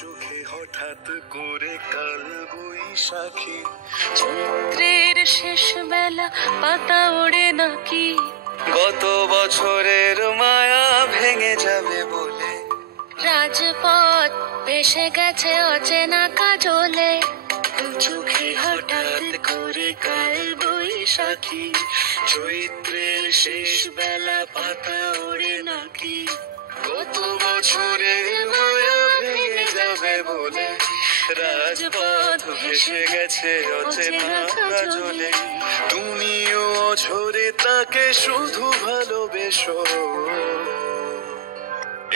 চোখে হঠাৎ করে কাল বৈশাখী, চৈত্রের শেষ বেলা পাতা ওড়ে নাকি, গত বছরের মায়া ভেঙে যাবে বলে, রাজপথ ভেসে গেছে অচেনা কাজলে, চোখে হঠাৎ করে কাল বৈশাখী, চৈত্রের শেষ বেলা পাতা ওড়ে নাকি, গত বছরের মায়া ভেঙে যাবে বলে, রাজপথ ভেসে গেছে অচেনা কাজলে, তুমিও অঝরে তাকে শুধু ভালোবেসো।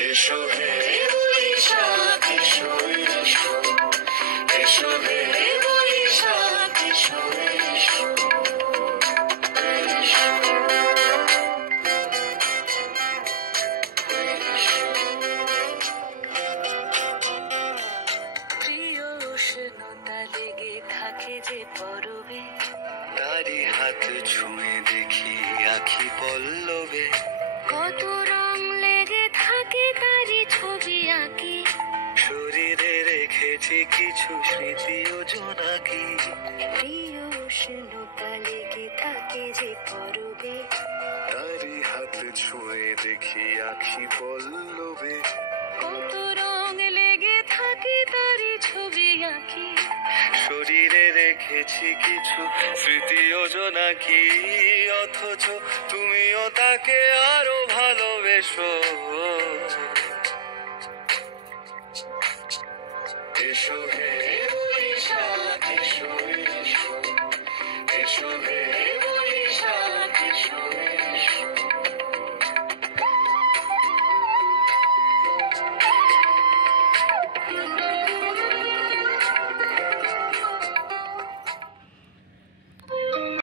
এসো হে বৈশাখ এসো এসো, এসো হে বৈশাখ এসো এসো, প্রিয় উষ্ণতা লেগে থাকে যে পরবে, তারি হাত ছুঁয়ে দেখি আখি পল্লবে, কত রং লেগে থাকে তারই ছবি আঁকি, শরীরে রেখেছি কিছু স্মৃতি ও জোনাকি, প্রিয় উষ্ণতা লেগে থাকে যে পরবে, তারি হাত ছুঁয়ে দেখি আখি পল্লবে, কত রং লেগে থাকে তারই ছবি আঁকি, শরীরে রেখেছি কিছু স্মৃতি ও জোনাকি, অথচ তুমিও তাকে আরো ভালোবেসো। এসো হে